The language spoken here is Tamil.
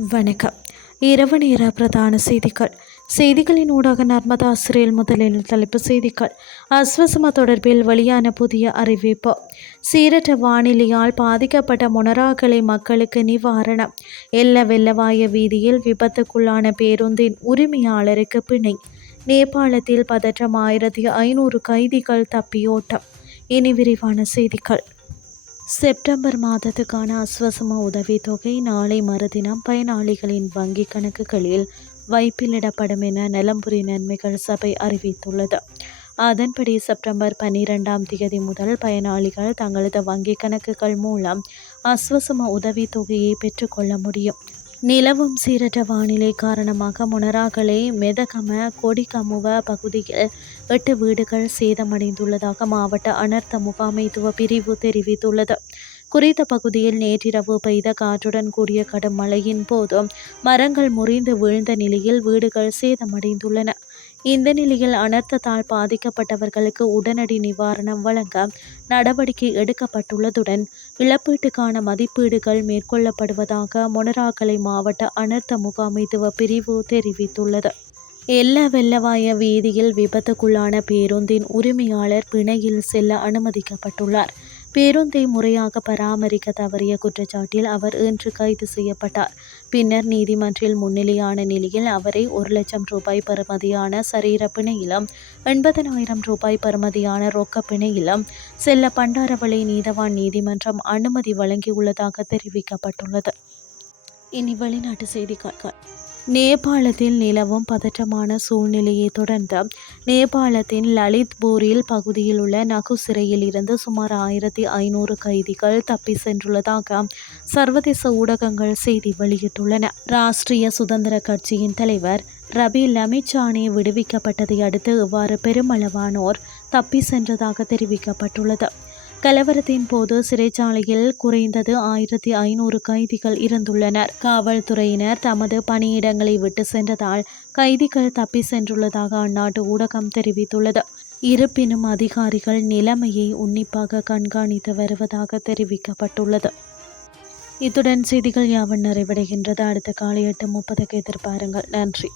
வணக்கம். இரவு நேர பிரதான செய்திகள். செய்திகளின் ஊடாக நர்மதா சிறையில் முதலில் தலைப்பு செய்திகள். அஸ்வசம தொடர்பில் வெளியான புதிய அறிவிப்பு. சீரற்ற வானிலையால் பாதிக்கப்பட்ட மொனராக்களை மக்களுக்கு நிவாரணம். எல்ல வெள்ளவாய வீதியில் விபத்துக்குள்ளான பேருந்தின் உரிமையாளருக்கு பிணை. நேபாளத்தில் பதற்றம் ஆயிரத்தி ஐநூறு கைதிகள் தப்பியோட்டம். இனி விரிவான செய்திகள். செப்டம்பர் மாதத்துக்கான அஸ்வசம உதவித்தொகை நாளை மறுதினம் பயனாளிகளின் வங்கிக் கணக்குகளில் வைப்பிலிடப்படும் என நலம்புரி நன்மைகள் சபை அறிவித்துள்ளது. அதன்படி செப்டம்பர் பன்னிரெண்டாம் தேதி முதல் பயனாளிகள் தங்களது வங்கிக் கணக்குகள் மூலம் அஸ்வசம உதவித்தொகையை பெற்றுக்கொள்ள முடியும். நிலவும் சீரற்ற வானிலை காரணமாக முனராகலை மெதகம கொடிகமுவ பகுதியில் எட்டு வீடுகள் சேதமடைந்துள்ளதாக மாவட்ட அனர்த்த முகாமைத்துவ பிரிவு தெரிவித்துள்ளது. குறித்த பகுதியில் நேற்றிரவு பெய்த காற்றுடன் கூடிய கடும் மழையின் போது மரங்கள் முறிந்து வீழ்ந்த நிலையில் வீடுகள் சேதமடைந்துள்ளன. இந்த நிலையில் அனர்த்தத்தால் பாதிக்கப்பட்டவர்களுக்கு உடனடி நிவாரணம் வழங்க நடவடிக்கை எடுக்கப்பட்டுள்ளதுடன் இழப்பீட்டுக்கான மதிப்பீடுகள் மேற்கொள்ளப்படுவதாக மொனராகலை மாவட்ட அனர்த்த முகாமைத்துவ பிரிவு தெரிவித்துள்ளது. எல்ல வெள்ளவாய வீதியில் விபத்துக்குள்ளான பேருந்தின் உரிமையாளர் பிணையில் செல்ல அனுமதிக்கப்பட்டுள்ளார். பேருந்தை முறையாக பராமரிக்க தவறிய குற்றச்சாட்டில் அவர் இன்று கைது செய்யப்பட்டார். பின்னர் நீதிமன்றில் முன்னிலையான நிலையில் அவரை ஒரு லட்சம் ரூபாய் பெறுமதியான சரீர பிணையிலும் எண்பதனாயிரம் ரூபாய் பெறுமதியான ரொக்க பிணையிலும் செல்ல பண்டாரவளை நீதவான் நீதிமன்றம் அனுமதி வழங்கியுள்ளதாக தெரிவிக்கப்பட்டுள்ளது. இனி வெளிநாட்டு செய்திகள். நேபாளத்தில் நிலவும் பதற்றமான சூழ்நிலையை தொடர்ந்து நேபாளத்தின் லலித்பூரில் பகுதியில் உள்ள நகு சிறையில் இருந்து சுமார் ஆயிரத்தி ஐநூறு கைதிகள் தப்பி சென்றுள்ளதாக சர்வதேச ஊடகங்கள் செய்தி வெளியிட்டுள்ளன. ராஷ்டிரிய சுதந்திர கட்சியின் தலைவர் ரபி லமிச்சானே விடுவிக்கப்பட்டதை அடுத்து இவ்வாறு பெருமளவானோர் தப்பி சென்றதாக தெரிவிக்கப்பட்டுள்ளது. கலவரத்தின் போது சிறைச்சாலையில் குறைந்தது ஆயிரத்தி ஐநூறு கைதிகள் இருந்துள்ளனர் காவல்துறையினர் தமது பணியிடங்களை விட்டு சென்றதால் கைதிகள் தப்பி சென்றுள்ளதாக அந்நாட்டு ஊடகம் தெரிவித்துள்ளது. இருப்பினும் அதிகாரிகள் நிலைமையை உன்னிப்பாக கண்காணித்து வருவதாக தெரிவிக்கப்பட்டுள்ளது. இத்துடன் செய்திகள் யாவன் நிறைவடைகின்றது. அடுத்த காலை எட்டு முப்பதுக்கு எதிர்பாருங்கள். நன்றி.